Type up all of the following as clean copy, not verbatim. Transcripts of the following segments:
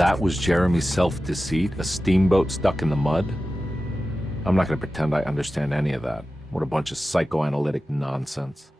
that was Jeremy's self-deceit? A steamboat stuck in the mud? I'm not going to pretend I understand any of that. What a bunch of psychoanalytic nonsense.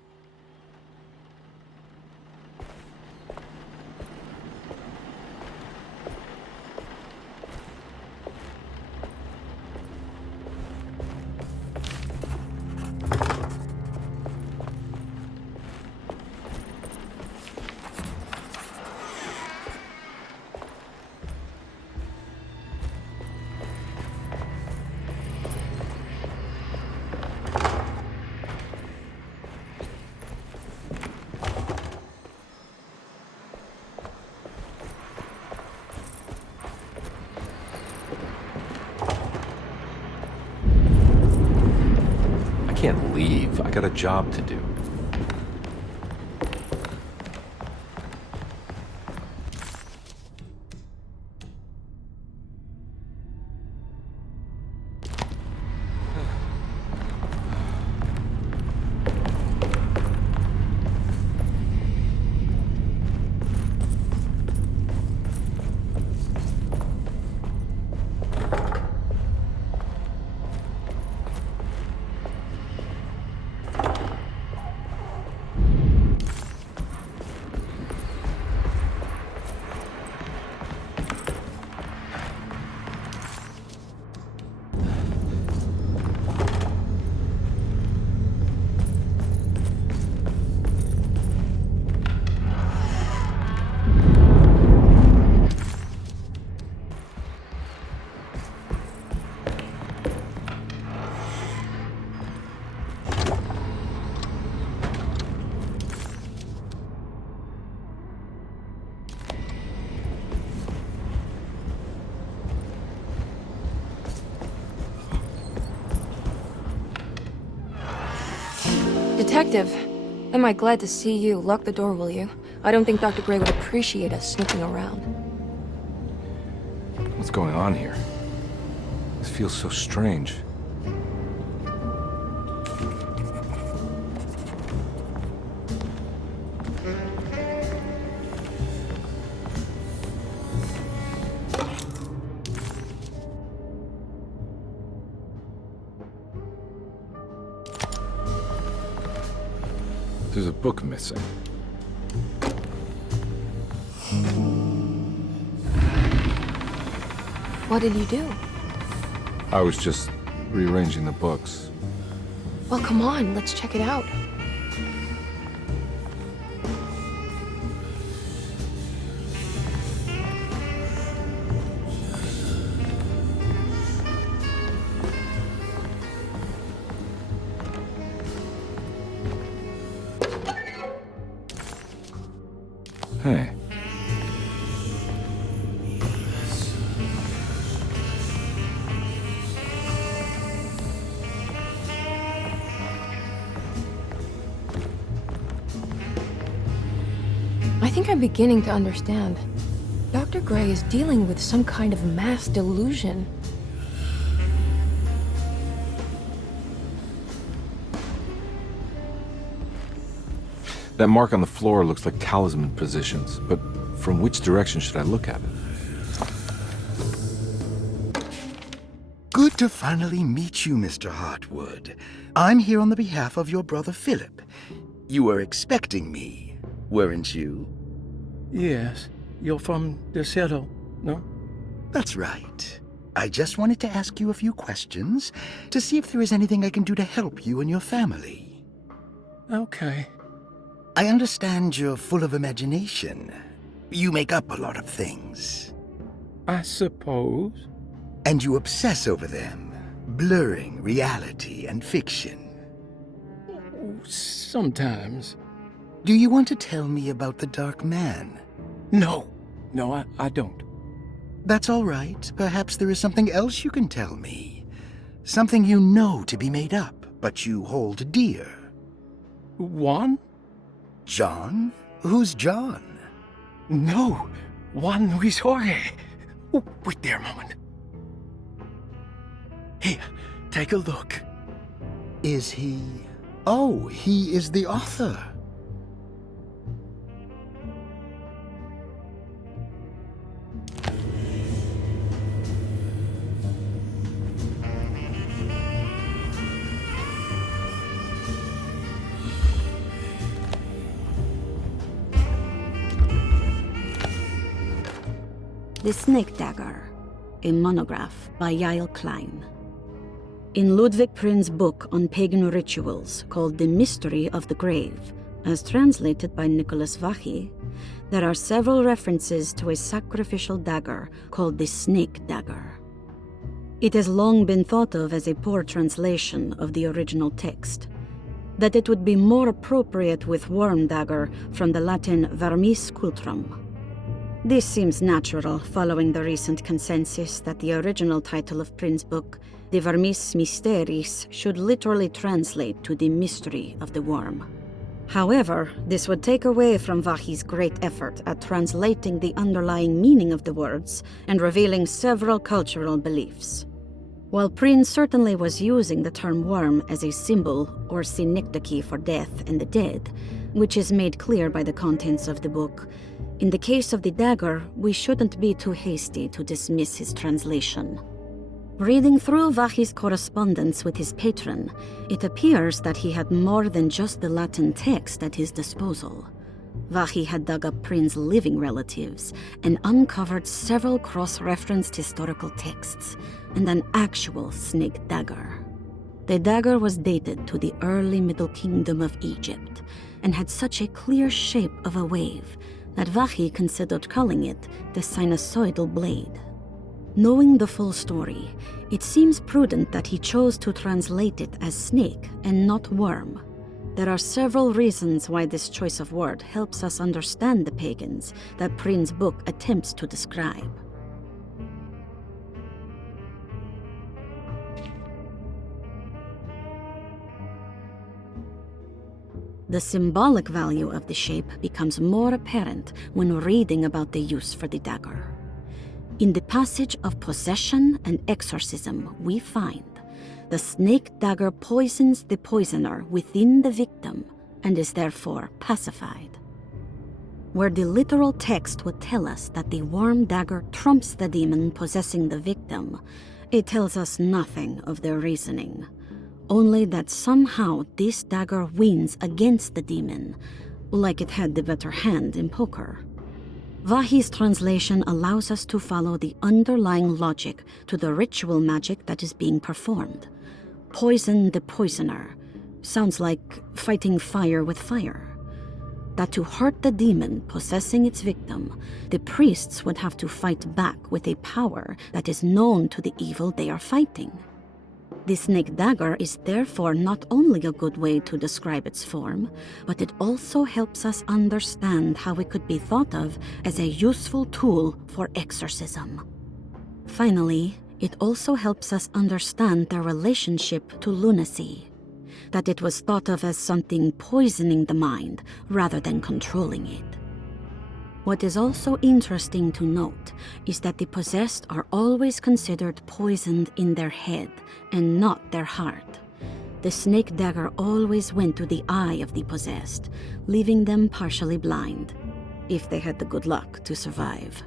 I can't leave. I got a job to do. Detective, am I glad to see you. Lock the door, will you? I don't think Dr. Gray would appreciate us snooping around. What's going on here? This feels so strange. There's a book missing. What did you do? I was just rearranging the books. Well, come on, let's check it out. Hey. I think I'm beginning to understand. Dr. Gray is dealing with some kind of mass delusion. That mark on the floor looks like talisman positions, but from which direction should I look at it? Good to finally meet you, Mr. Hartwood. I'm here on the behalf of your brother Philip. You were expecting me, weren't you? Yes, you're from DeSoto, no? That's right. I just wanted to ask you a few questions to see if there is anything I can do to help you and your family. Okay. I understand you're full of imagination. You make up a lot of things. I suppose. And you obsess over them, blurring reality and fiction. Sometimes. Do you want to tell me about the Dark Man? No, I don't. That's all right. Perhaps there is something else you can tell me. Something you know to be made up, but you hold dear. Juan? John? Who's John? No, Juan Luis Jorge. Oh, wait there a moment. Here, take a look. Is he... Oh, he is the author. The Snake Dagger, a monograph by Yael Klein. In Ludwig Prin's book on pagan rituals called The Mystery of the Grave, as translated by Nicholas Vachy, there are several references to a sacrificial dagger called the Snake Dagger. It has long been thought of as a poor translation of the original text, that it would be more appropriate with worm dagger from the Latin vermis cultrum. This seems natural following the recent consensus that the original title of Prin's book, De Vermis Mysteris, should literally translate to the mystery of the worm. However, this would take away from Vachy's great effort at translating the underlying meaning of the words and revealing several cultural beliefs. While Prin certainly was using the term worm as a symbol or synecdoche for death and the dead, which is made clear by the contents of the book, in the case of the dagger, we shouldn't be too hasty to dismiss his translation. Reading through Vachy's correspondence with his patron, it appears that he had more than just the Latin text at his disposal. Vachy had dug up Prin's living relatives and uncovered several cross-referenced historical texts and an actual snake dagger. The dagger was dated to the early Middle Kingdom of Egypt and had such a clear shape of a wave that Vachy considered calling it the sinusoidal blade. Knowing the full story, it seems prudent that he chose to translate it as snake and not worm. There are several reasons why this choice of word helps us understand the pagans that Prin's book attempts to describe. The symbolic value of the shape becomes more apparent when reading about the use for the dagger. In the passage of possession and exorcism, we find the snake dagger poisons the poisoner within the victim and is therefore pacified. Where the literal text would tell us that the worm dagger trumps the demon possessing the victim, it tells us nothing of their reasoning, only that somehow this dagger wins against the demon, like it had the better hand in poker. Vachy's translation allows us to follow the underlying logic to the ritual magic that is being performed. Poison the poisoner sounds like fighting fire with fire. That to hurt the demon possessing its victim, the priests would have to fight back with a power that is known to the evil they are fighting. The snake dagger is therefore not only a good way to describe its form, but it also helps us understand how it could be thought of as a useful tool for exorcism. Finally, it also helps us understand their relationship to lunacy, that it was thought of as something poisoning the mind rather than controlling it. What is also interesting to note is that the possessed are always considered poisoned in their head and not their heart. The snake dagger always went to the eye of the possessed, leaving them partially blind, if they had the good luck to survive.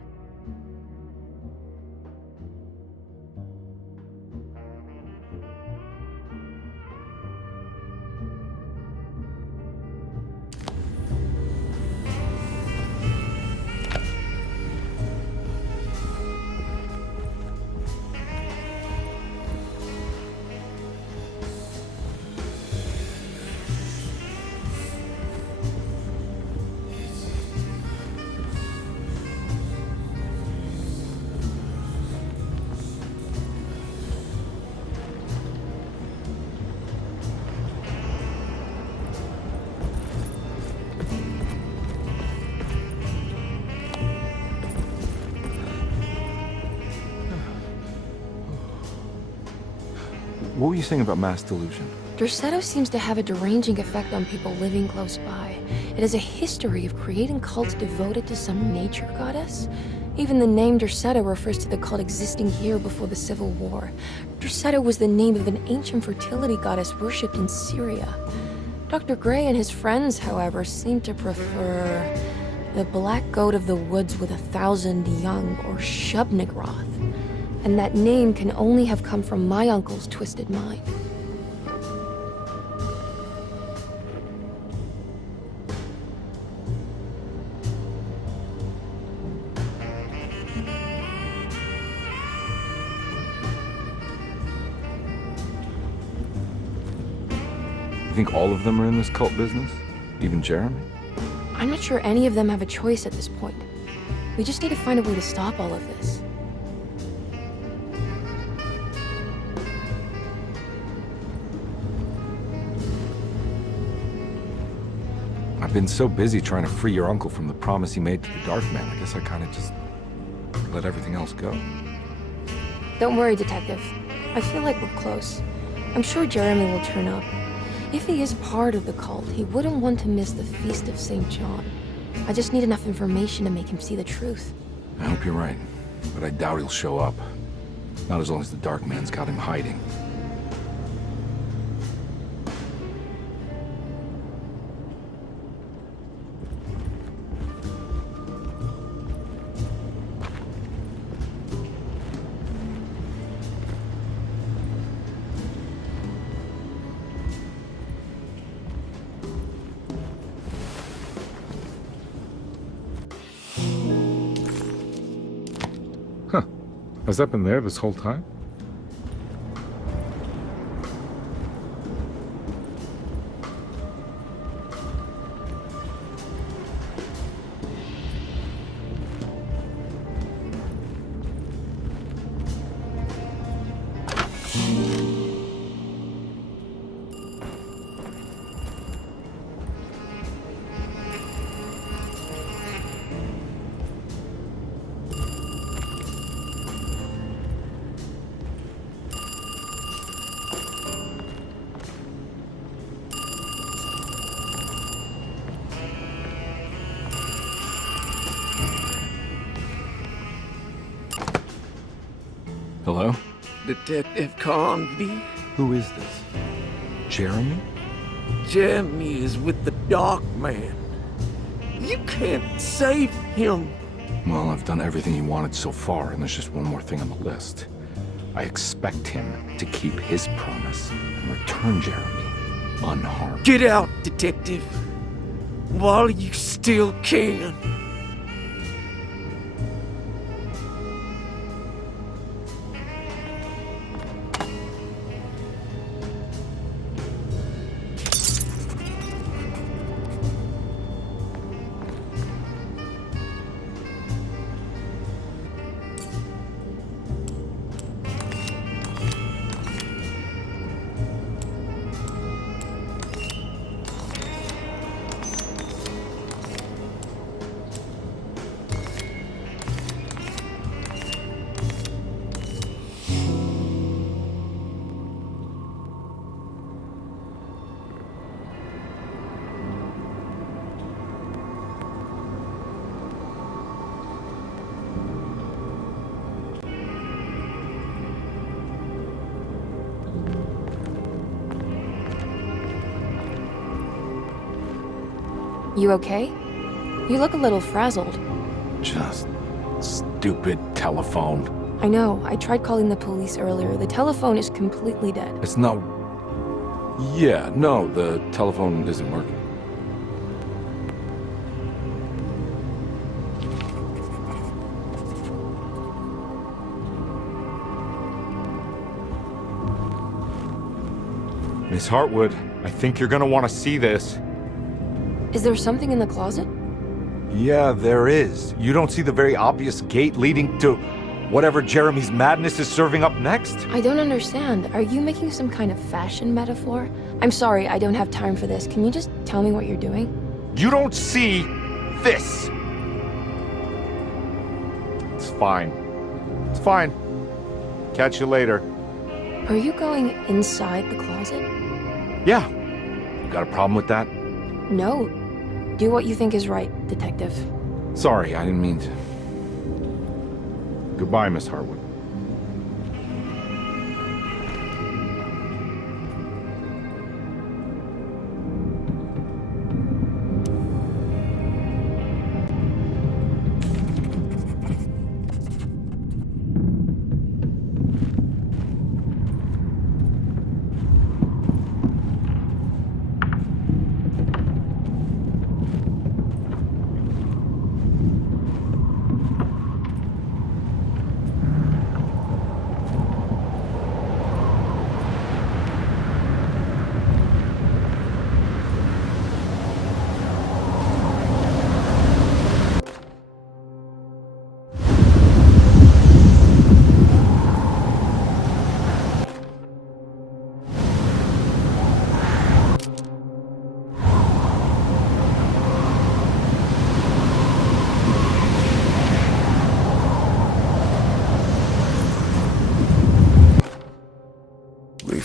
What were you saying about mass delusion? Derceto seems to have a deranging effect on people living close by. It has a history of creating cults devoted to some nature goddess. Even the name Derceto refers to the cult existing here before the Civil War. Derceto was the name of an ancient fertility goddess worshipped in Syria. Dr. Gray and his friends, however, seem to prefer the black goat of the woods with 1,000 young, or Shub-Nigroth. And that name can only have come from my uncle's twisted mind. think all of them are in this cult business? Even Jeremy? I'm not sure any of them have a choice at this point. We just need to find a way to stop all of this. I've been so busy trying to free your uncle from the promise he made to the Darkman. I guess I kind of just let everything else go. Don't worry, Detective. I feel like we're close. I'm sure Jeremy will turn up. If he is part of the cult, he wouldn't want to miss the Feast of St. John. I just need enough information to make him see the truth. I hope you're right, but I doubt he'll show up. Not as long as the Darkman's got him hiding. Has that been there this whole time? Hello? Detective Conby? Who is this? Jeremy? Jeremy is with the Darkman. You can't save him. Well, I've done everything he wanted so far, and there's just one more thing on the list. I expect him to keep his promise and return Jeremy unharmed. Get out, Detective. While you still can. You okay? You look a little frazzled. Just stupid telephone. I know. I tried calling the police earlier. The telephone is completely dead. It's not... Yeah, no, the telephone isn't working. Miss Hartwood, I think you're gonna want to see this. Is there something in the closet? Yeah, there is. You don't see the very obvious gate leading to whatever Jeremy's madness is serving up next? I don't understand. Are you making some kind of fashion metaphor? I'm sorry, I don't have time for this. Can you just tell me what you're doing? You don't see this. It's fine. It's fine. Catch you later. Are you going inside the closet? Yeah. You got a problem with that? No. Do what you think is right, Detective. Sorry, I didn't mean to. Goodbye, Miss Hartwood.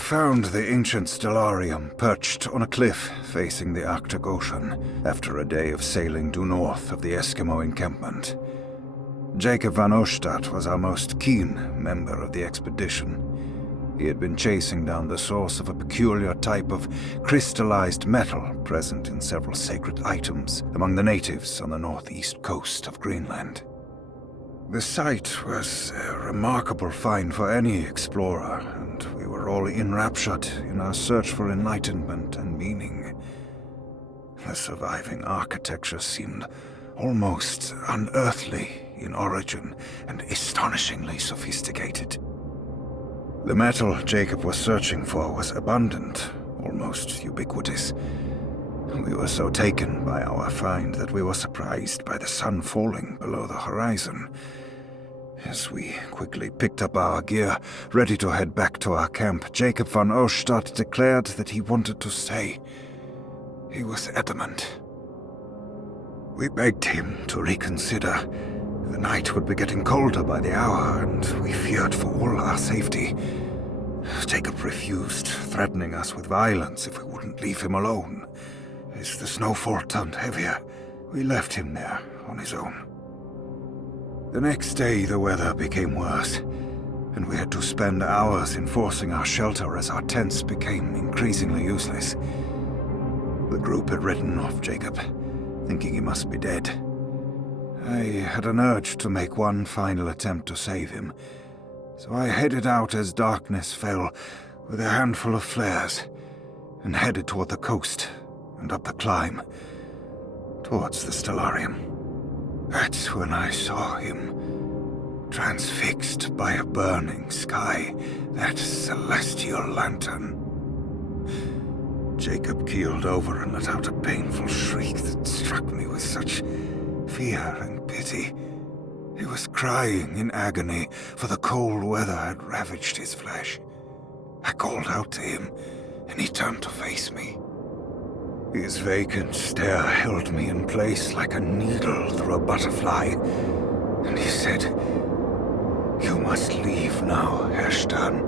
found the ancient Stellarium perched on a cliff facing the Arctic Ocean after a day of sailing due north of the Eskimo encampment. Jacob van Oostad was our most keen member of the expedition. He had been chasing down the source of a peculiar type of crystallized metal present in several sacred items among the natives on the northeast coast of Greenland. The site was a remarkable find for any explorer, and we were all enraptured in our search for enlightenment and meaning. The surviving architecture seemed almost unearthly in origin and astonishingly sophisticated. The metal Jacob was searching for was abundant, almost ubiquitous. We were so taken by our find that we were surprised by the sun falling below the horizon. As we quickly picked up our gear, ready to head back to our camp, Jacob van Oostad declared that he wanted to stay. He was adamant. We begged him to reconsider. The night would be getting colder by the hour, and we feared for all our safety. Jacob refused, threatening us with violence if we wouldn't leave him alone. As the snowfall turned heavier, we left him there on his own. The next day, the weather became worse, and we had to spend hours enforcing our shelter as our tents became increasingly useless. The group had written off Jacob, thinking he must be dead. I had an urge to make one final attempt to save him, so I headed out as darkness fell with a handful of flares and headed toward the coast and up the climb, towards the Stellarium. That's when I saw him, transfixed by a burning sky, that celestial lantern. Jacob keeled over and let out a painful shriek that struck me with such fear and pity. He was crying in agony, for the cold weather had ravaged his flesh. I called out to him, and he turned to face me. His vacant stare held me in place like a needle through a butterfly, and he said, "You must leave now, Herstern.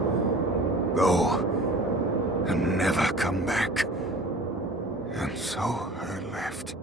Go, and never come back." And so I left.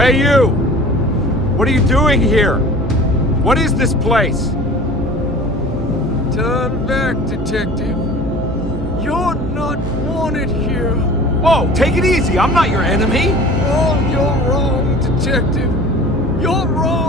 Hey, you! What are you doing here? What is this place? Turn back, detective. You're not wanted here. Oh, take it easy. I'm not your enemy. Oh, you're wrong, detective. You're wrong.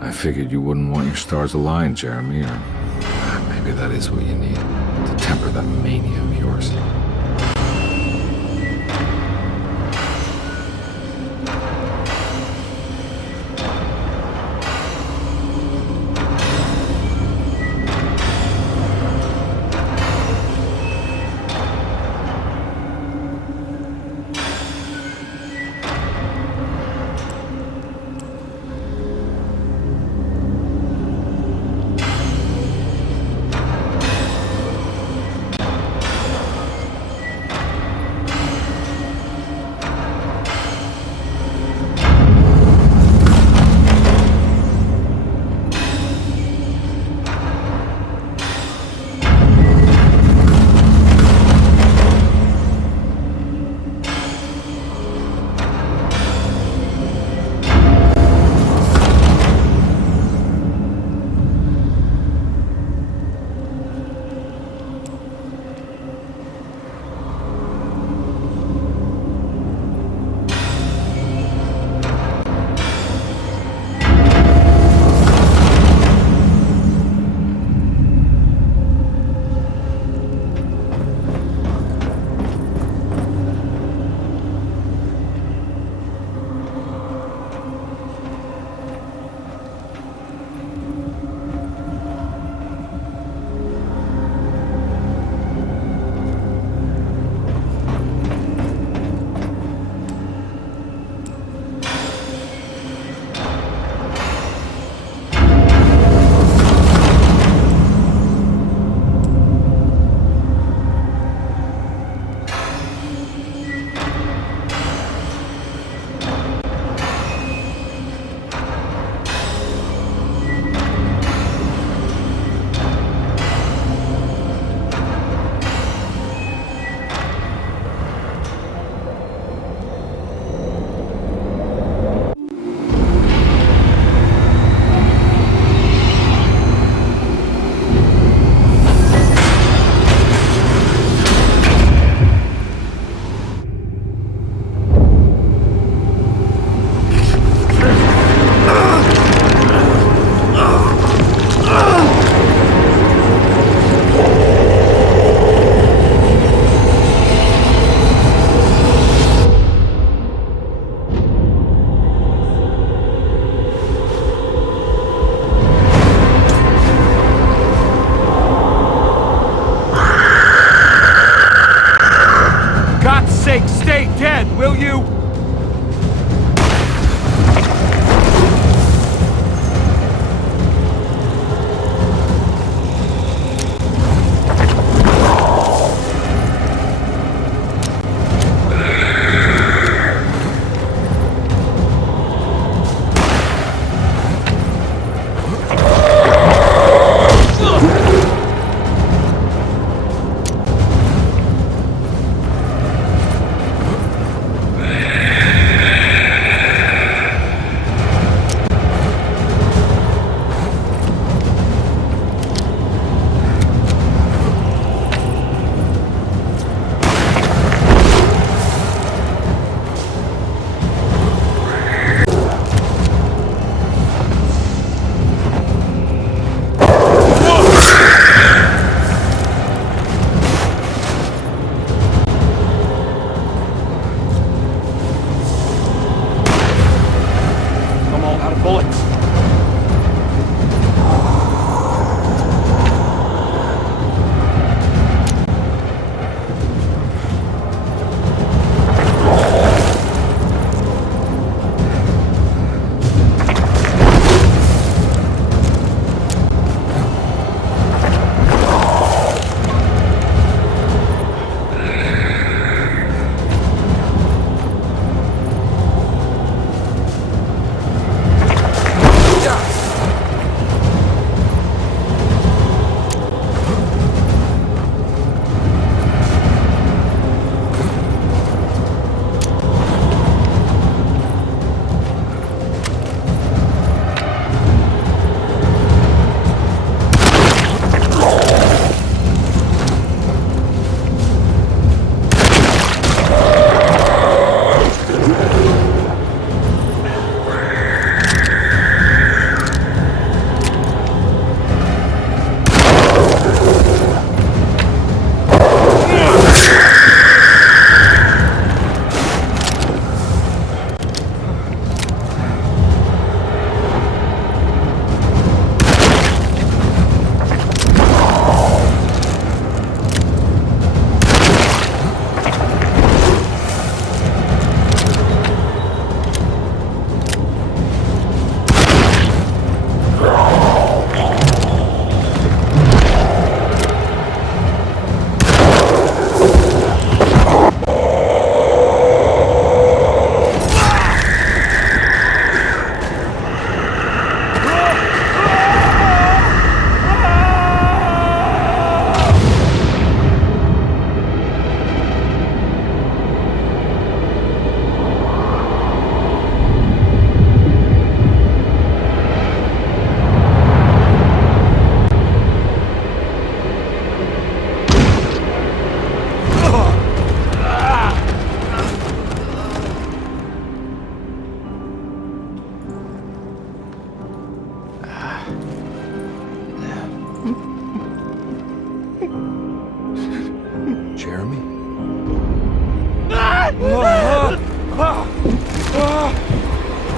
I figured you wouldn't want your stars aligned, Jeremy, or maybe that is what you need to temper that mania of yours.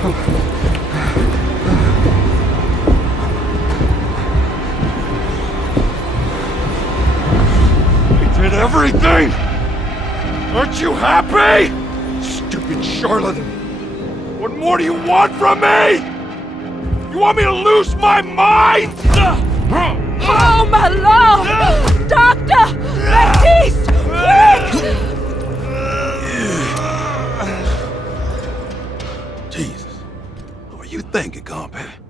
We did everything! Aren't you happy? Stupid charlatan! What more do you want from me? You want me to lose my mind? Oh, my lord! Doctor! Baptiste! Quick! Jesus. What were you thinking, compadre?